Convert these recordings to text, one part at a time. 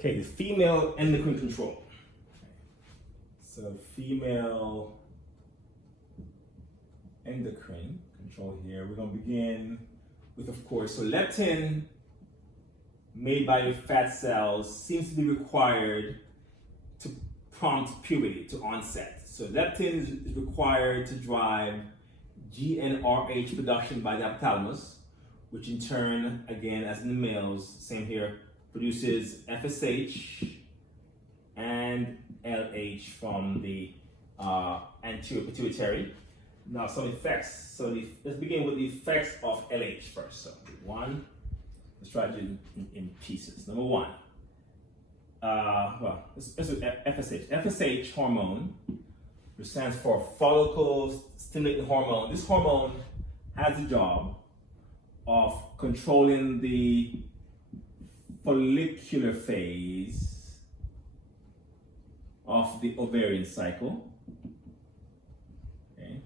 Okay, the female endocrine control. So female endocrine control here. We're going to begin with, of course, so leptin made by your fat cells seems to be required to prompt puberty, to onset. So leptin is required to drive GnRH production by the hypothalamus, which in turn, again, as in the males, same here, produces FSH and LH from the anterior pituitary. Now some effects. So let's begin with the effects of LH first. So one, let's try to do in pieces. Number one, let's do FSH. FSH hormone, which stands for follicle stimulating hormone. This hormone has the job of controlling the follicular phase of the ovarian cycle. Okay.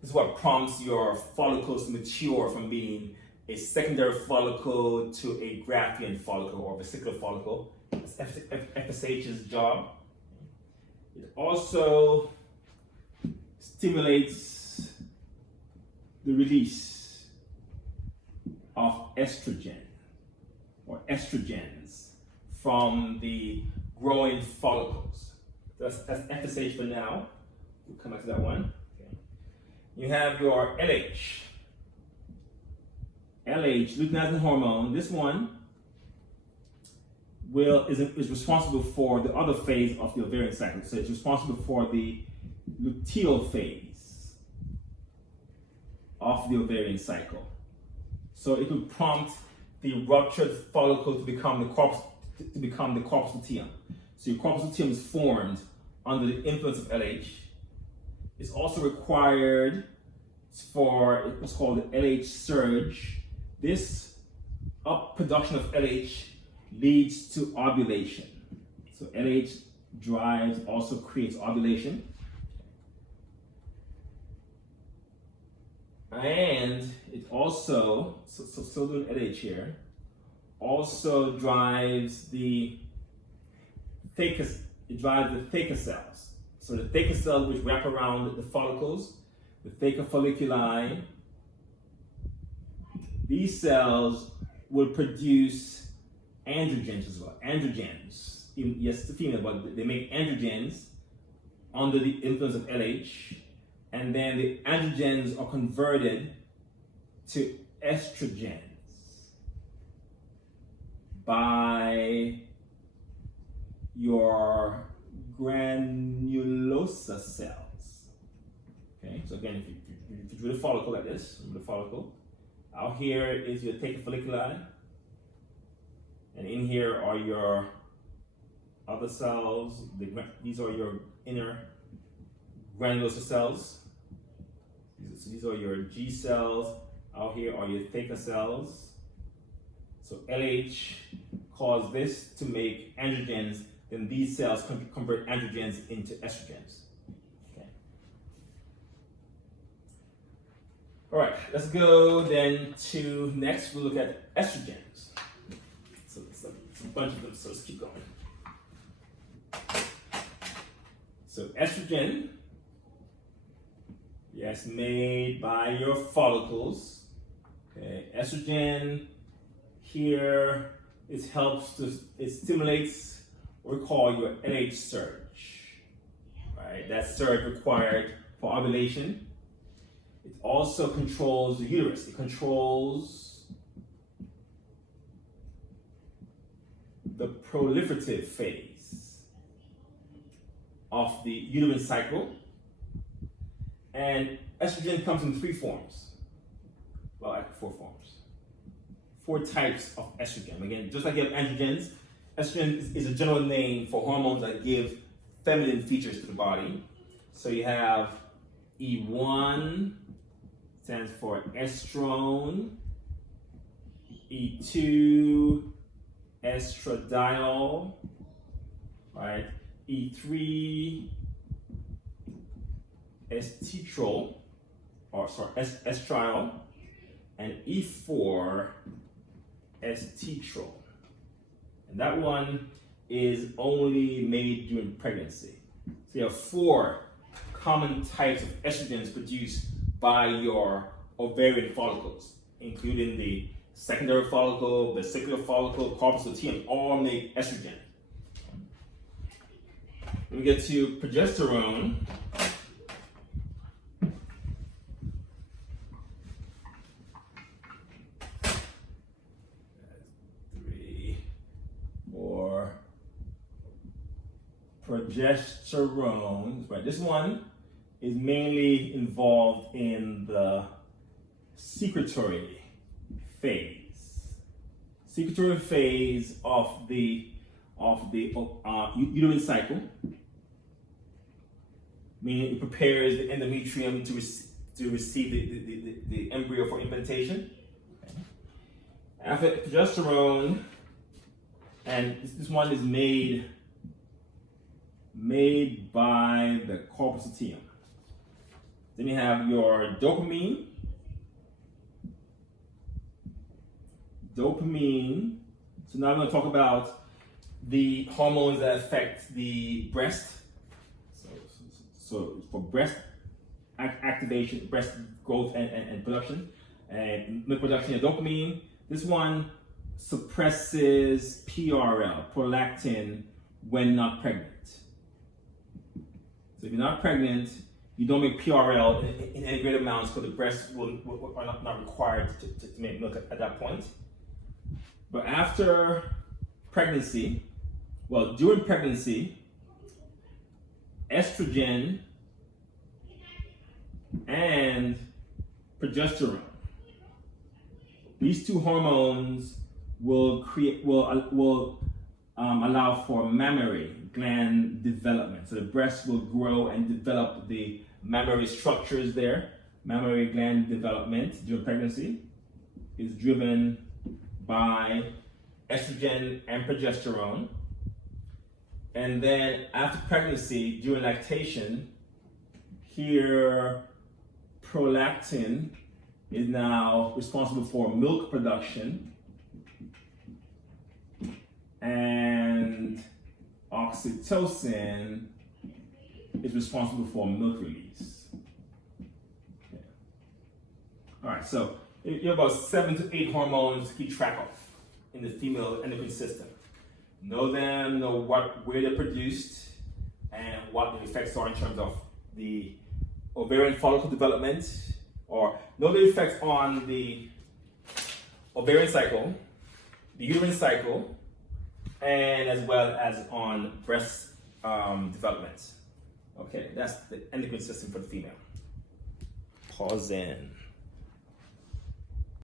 This is what prompts your follicles to mature from being a secondary follicle to a Graafian follicle or vesicular follicle. It's FSH's job. It also stimulates the release of estrogen or estrogens from the growing follicles. That's FSH for now. We'll come back to that one. Okay. You have your LH. LH, luteinizing hormone. This one is responsible for the other phase of the ovarian cycle. So it's responsible for the luteal phase of the ovarian cycle. So it will prompt the ruptured follicle to become the corpus luteum. So your corpus luteum is formed under the influence of LH. It's also required for what's called the LH surge. This up production of LH leads to ovulation. So LH drives, also creates ovulation. And it also, still doing LH here, also drives the theca cells. So the theca cells which wrap around the follicles, the theca folliculi, these cells will produce androgens as well. Androgens, yes, the female, but they make androgens under the influence of LH. And then the androgens are converted to estrogens by your granulosa cells. Okay, so again, if you drew the follicle like this, the follicle, out here is your theca folliculi, and in here are your other cells. These are your inner granulosa cells. So these are your G cells. Out here are your theca cells. So LH causes this to make androgens, then these cells convert androgens into estrogens. Okay. All right, let's go then to next we'll look at estrogens. So it's a bunch of them, so let's keep going. So estrogen, yes, made by your follicles. Okay, estrogen here it stimulates what we call your LH surge. Right, that surge required for ovulation. It also controls the uterus. It controls the proliferative phase of the uterine cycle. And estrogen comes in three forms. Well, actually 4 forms. 4 types of estrogen. Again, just like you have androgens, estrogen is a general name for hormones that give feminine features to the body. So you have E1, stands for estrone. E2, estradiol. Right? E3, estriol, and E4, estetrol. And that one is only made during pregnancy. So you have 4 common types of estrogens produced by your ovarian follicles, including the secondary follicle, vesicular follicle, corpus luteum, all make estrogen. When we get to progesterone, progesterone, right? This one is mainly involved in the secretory phase. Secretory phase of the uterine cycle, meaning it prepares the endometrium to receive the embryo for implantation. After progesterone, and this one is made by the corpus luteum. Then you have your dopamine. So now I'm going to talk about the hormones that affect the breast. So for breast activation, breast growth and production, and milk production of dopamine. This one suppresses PRL, prolactin, when not pregnant. So if you're not pregnant, you don't make PRL in any great amounts because the breasts are not required to make milk at that point. But after pregnancy, well, during pregnancy, estrogen and progesterone, these 2 hormones will allow for mammary gland development. So the breast will grow and develop the mammary structures there. Mammary gland development during pregnancy is driven by estrogen and progesterone. And then after pregnancy, during lactation, here prolactin is now responsible for milk production, and oxytocin is responsible for milk release. Okay. All right, so you have about 7 to 8 hormones to keep track of in the female endocrine system. Know them, know where they're produced, and what the effects are in terms of the ovarian follicle development, or know the effects on the ovarian cycle, the uterine cycle, and as well as on breast development. Okay, that's the endocrine system for the female. Pause in.